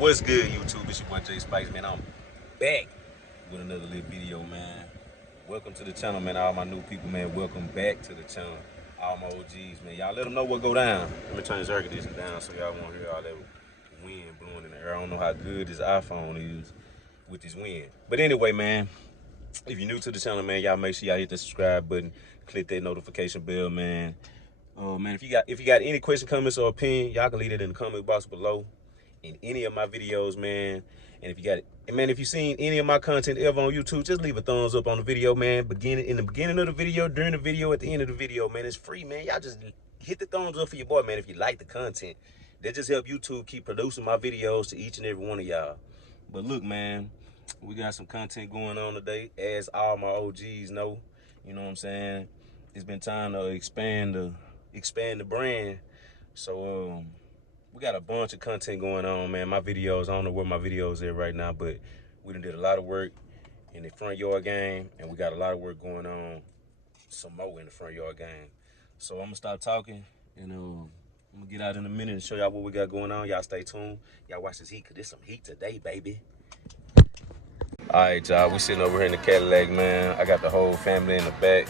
What's good, YouTube? It's your boy J Spikes, man. I'm back with another little video, man. Welcome to the channel, man. All my new people, man. Welcome back to the channel. All my OGs, man. Y'all let them know what go down. Let me turn this air conditioner down so y'all won't hear all that wind blowing in the air. I don't know how good this iPhone is with this wind. But anyway, man, if you're new to the channel, man, y'all make sure y'all hit the subscribe button, click that notification bell, man. Man, if you got any question, comments, or opinion, y'all can leave it in the comment box below. In any of my videos, man. And if you've seen any of my content ever on YouTube, just leave a thumbs up on the video, man. In the beginning of the video, during the video, at the end of the video, man. It's free, man. Y'all just hit the thumbs up for your boy, man, if you like the content. That just help YouTube keep producing my videos to each and every one of y'all. But look, man, we got some content going on today, as all my OGs know. You know what I'm saying? It's been time to expand the brand. So we got a bunch of content going on, man. My videos, I don't know where my videos are right now, but we done did a lot of work in the front yard game, and we got a lot of work going on some more in the front yard game. So I'm gonna stop talking, and I'm gonna get out in a minute and show y'all what we got going on. Y'all stay tuned. Y'all watch this heat, cause there's some heat today, baby. All right, y'all, we sitting over here in the Cadillac, man. I got the whole family in the back.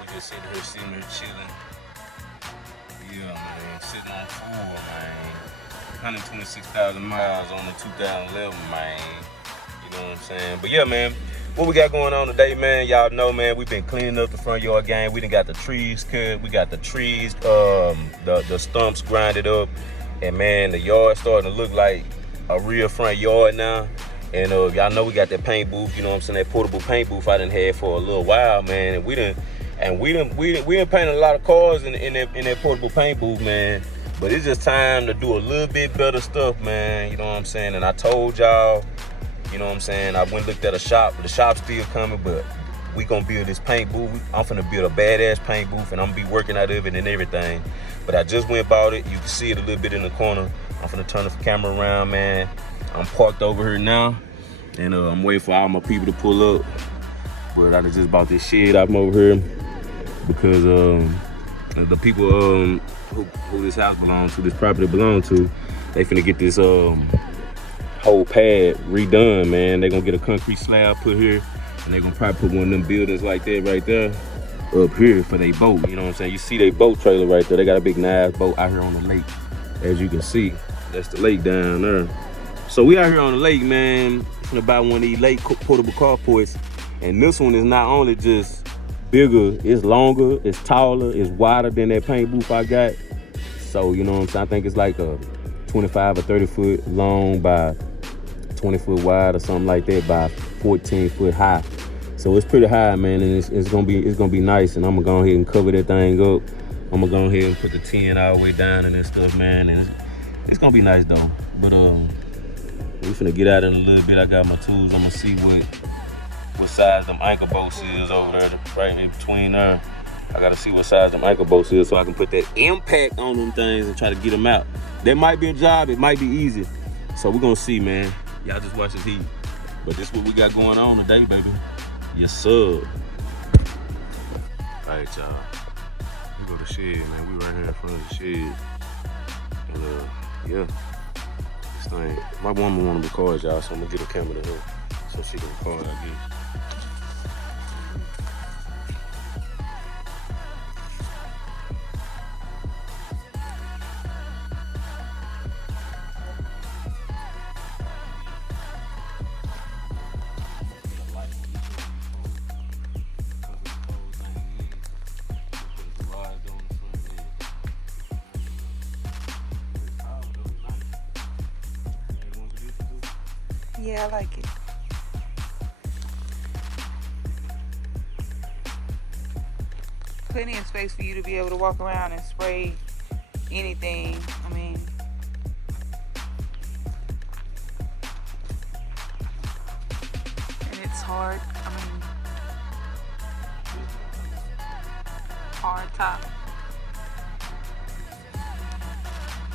We just sitting here chilling. Yeah, man, sitting on full, man. 126,000 miles on the 2011, man. You know what I'm saying? But yeah, man, what we got going on today, man? Y'all know, man, we've been cleaning up the front yard game. We done got the trees cut. We got the trees, the stumps grinded up. And man, the yard starting to look like a real front yard now. And y'all know we got that paint booth, you know what I'm saying? That portable paint booth I done had for a little while, man. And we done painted a lot of cars in that portable paint booth, man. But it's just time to do a little bit better stuff, man. You know what I'm saying? And I told y'all, you know what I'm saying? I went and looked at a shop. The shop's still coming, but we gonna build this paint booth. I'm finna build a badass paint booth, and I'm gonna be working out of it and everything. But I just went and bought it. You can see it a little bit in the corner. I'm finna turn the camera around, man. I'm parked over here now, and I'm waiting for all my people to pull up. But I just bought this shed out over here, because the people who this house belongs to, this property belongs to, they finna get this whole pad redone, man. They gonna get a concrete slab put here, and they gonna probably put one of them buildings like that right there up here for their boat. You know what I'm saying? You see their boat trailer right there. They got a big nice boat out here on the lake. As you can see, that's the lake down there. So we out here on the lake, man. Finna buy one of these lake portable carports, and this one is not only just bigger, it's longer, it's taller, it's wider than that paint booth I got. So, you know what I'm saying? I think it's like a 25 or 30 foot long by 20 foot wide or something like that by 14 foot high. So it's pretty high, man, and it's gonna be nice. And I'm gonna go ahead and cover that thing up. I'm gonna go ahead and put the tin all the way down and that stuff, man. And it's gonna be nice though. But we finna get out in a little bit. I got my tools. I'm gonna see what size them anchor bolts is over there, right in between there. I gotta see what size them anchor bolts is so I can put that impact on them things and try to get them out. That might be a job, it might be easy. So we're gonna see, man. Y'all just watch this heat. But this is what we got going on today, baby. Yes, sir. All right, y'all. We go to the shed, man. We right here in front of the shed. And yeah, this thing. My woman wanna record, y'all, so I'm gonna get a camera to her so she can record, I guess. Yeah, I like it. Plenty of space for you to be able to walk around and spray anything. I mean, and it's hard. I mean, hard top.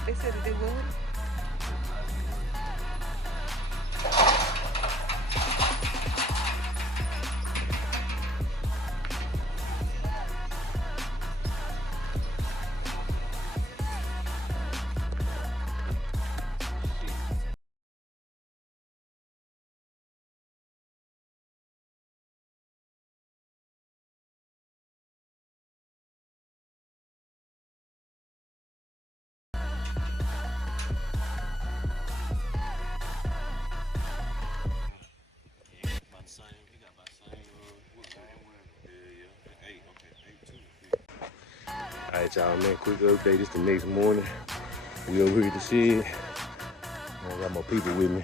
They said that they would. Alright, y'all, man, quick update. It's the next morning. We over here at the shed. I got my people with me.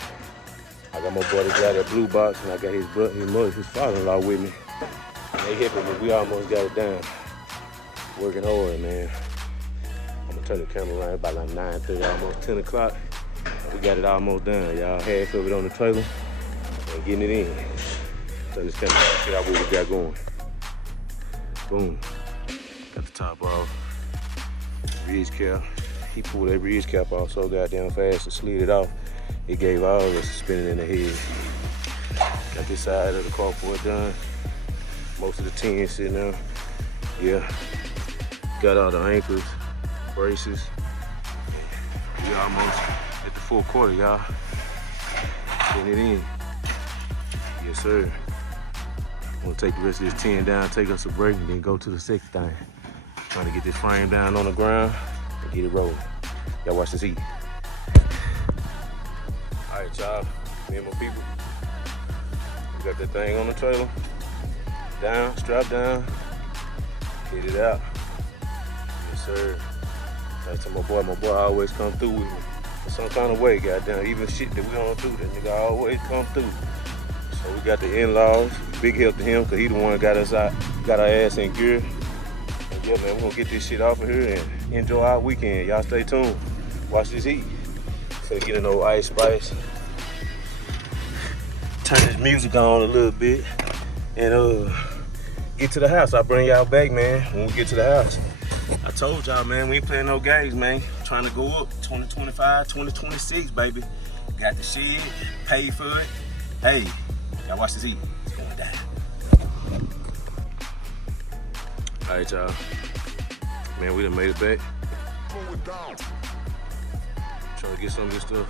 I got my boy that got that blue box, and I got his father-in-law with me. They helping me. We almost got it done. Working hard, man. I'm gonna turn the camera around about like 9:30, almost 10 o'clock. We got it almost done, y'all. Half of it on the trailer and getting it in. Turn this camera around, check out what we got going. Boom. Got the top off. Ridge cap. He pulled that ridge cap off so goddamn fast and slid it off. It gave all of us a spinning in the head. Got this side of the carport done. Most of the tin sitting there. Yeah. Got all the anchors, braces. We almost at the full quarter, y'all. Getting it in. Yes, sir. We'll take the rest of this tin down, take us a break, and then go to the second thing. Trying to get this frame down on the ground and get it rolling. Y'all watch this heat. All right, y'all, me and my people. We got that thing on the trailer. Down, strap down, get it out. Yes, sir. That's to my boy always come through with me. In some kind of way, goddamn, even shit that we don't do, that nigga always come through. So we got the in-laws, big help to him, cause he the one got us out, got our ass in gear. And yeah, man, we're gonna get this shit off of here and enjoy our weekend. Y'all stay tuned. Watch this heat. Finna get an old ice spice. Turn this music on a little bit and get to the house. I'll bring y'all back, man, when we get to the house. I told y'all, man, we ain't playing no games, man. Trying to go up 2025, 2026, baby. Got the shit, paid for it. Hey, y'all watch this heat. It's going down. All right, y'all. Man, we done made it back. Trying to get some of this stuff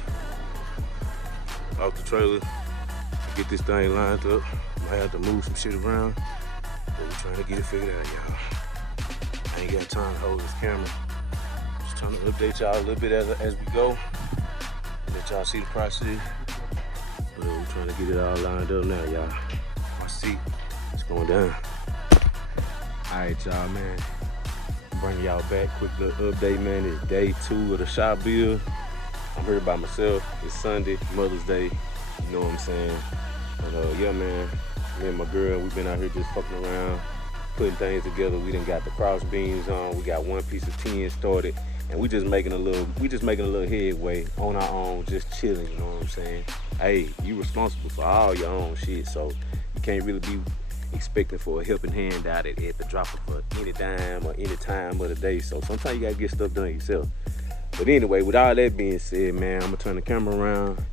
off the trailer. Get this thing lined up. Might have to move some shit around, but we're trying to get it figured out, y'all. I ain't got time to hold this camera. Just trying to update y'all a little bit as we go. Let y'all see the process. But we're trying to get it all lined up now, y'all. Watch the seat. It's going down. All right, y'all, man. Bring y'all back. Quick little update, man. It's day 2 of the shop build. I'm here by myself. It's Sunday, Mother's Day. You know what I'm saying? And yeah, man, me and my girl, we've been out here just fucking around, putting things together. We done got the cross beams on. We got one piece of tin started, and we just making a little headway on our own, just chilling. You know what I'm saying? Hey, you responsible for all your own shit, so you can't really be expecting for a helping hand out at the drop of any dime or any time of the day. So sometimes you gotta get stuff done yourself. But anyway, with all that being said, man, I'm gonna turn the camera around.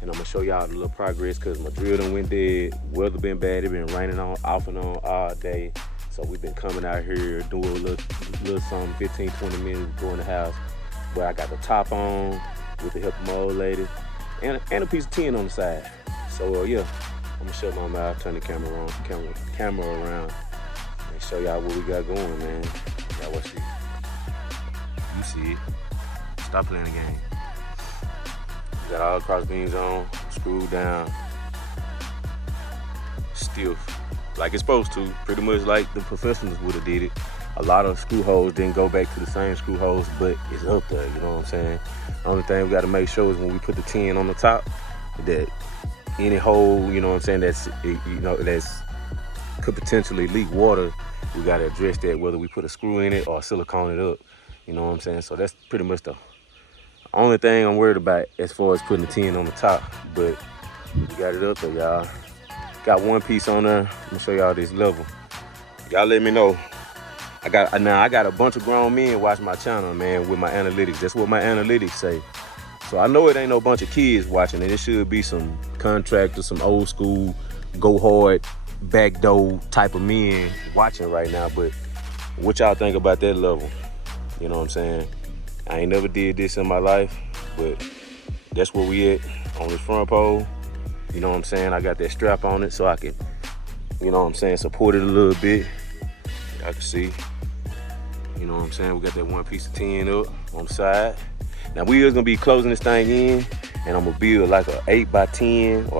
And I'm gonna show y'all the little progress, cause my drill done went dead. Weather been bad, it been raining on off and on all day. So we've been coming out here, doing a little something, 15, 20 minutes, go in the house. But I got the top on with the help of my old lady, and a piece of tin on the side. So yeah, I'm gonna shut my mouth, turn the camera around, and show y'all what we got going, man. Y'all watch it. You see it. Stop playing the game. Got all the cross beams on, screwed down, stiff, like it's supposed to, pretty much like the professionals would have did it. A lot of screw holes didn't go back to the same screw holes, but it's up there, you know what I'm saying? Only thing we gotta make sure is when we put the tin on the top, that any hole, you know what I'm saying, that's could potentially leak water, we gotta address that, whether we put a screw in it or silicone it up, you know what I'm saying? So that's pretty much the only thing I'm worried about as far as putting the tin on the top, but we got it up there, y'all. Got one piece on there. I'm gonna show y'all this level. Y'all let me know. I got a bunch of grown men watch my channel, man, with my analytics. That's what my analytics say. So I know it ain't no bunch of kids watching it. It should be some contractors, some old school, go hard, back door type of men watching right now. But what y'all think about that level? You know what I'm saying? I ain't never did this in my life, but that's where we at on this front pole. You know what I'm saying? I got that strap on it so I can, you know what I'm saying, support it a little bit. Y'all can see, you know what I'm saying? We got that one piece of tin up on the side. Now we is gonna be closing this thing in, and I'm gonna build like a 8x10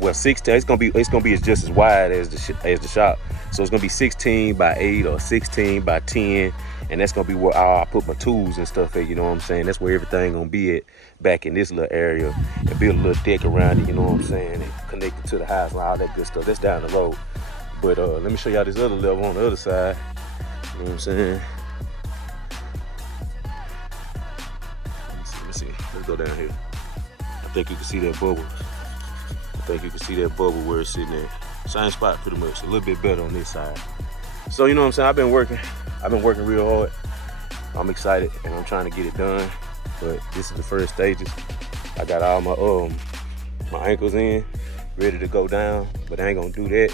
or 16. It's gonna be just as wide as the shop. So it's gonna be 16x8 or 16x10. And that's gonna be where I put my tools and stuff at, you know what I'm saying? That's where everything gonna be at, back in this little area, and build a little deck around it, you know what I'm saying? And connect it to the house and all that good stuff. That's down the road. But let me show y'all this other level on the other side. You know what I'm saying? Let me see. Let's go down here. I think you can see that bubble. I think you can see that bubble where it's sitting there. Same spot pretty much, a little bit better on this side. So you know what I'm saying, I've been working real hard. I'm excited and I'm trying to get it done, but this is the first stages. I got all my ankles in, ready to go down, but I ain't gonna do that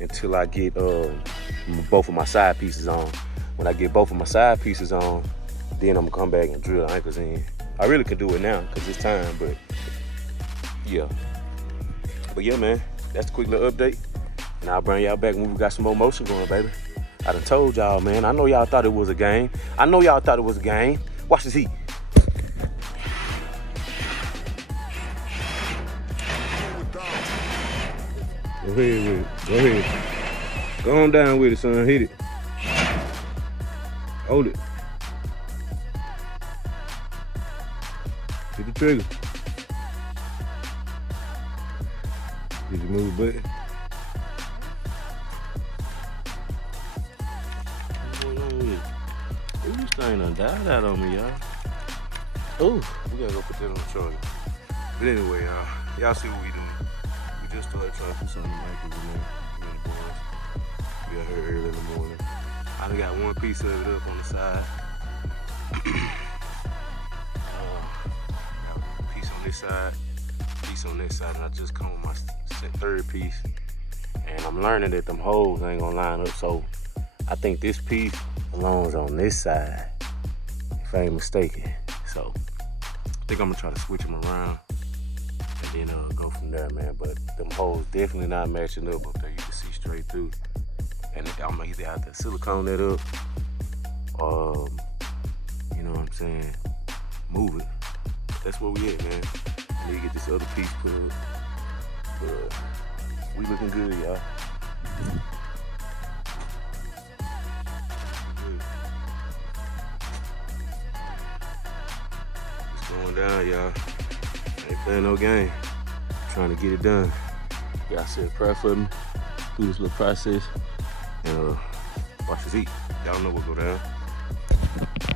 until I get both of my side pieces on. When I get both of my side pieces on, then I'm gonna come back and drill the ankles in. I really could do it now because it's time, but yeah. But yeah, man, that's the quick little update. And I'll bring y'all back when we got some more motion going, baby. I done told y'all, man. I know y'all thought it was a game. Watch this heat. Go ahead with it. Go ahead. Go on down with it, son. Hit it. Hold it. Hit the trigger. Did you move the button? Ooh, this thing done died out on me, y'all. Ooh, we gotta go put that on the charger. But anyway, y'all see what we doing. We just started trying to put something in the microwave, man. We got here early in the morning. I done got one piece of it up on the side. Got a piece on this side, piece on this side, and I just come with my third piece. And I'm learning that them holes ain't gonna line up, so I think this piece belongs on this side, if I ain't mistaken. So I think I'm gonna try to switch them around and then go from there, man. But them holes definitely not matching up there. You can see straight through. And I'm gonna either have to silicone that up or, you know what I'm saying, move it. That's where we at, man. I need to get this other piece put up. But we looking good, y'all. Going down, y'all. Ain't playing no game. Trying to get it done. Y'all said a prayer for me through this little process. And watch this eat. Y'all know what go down.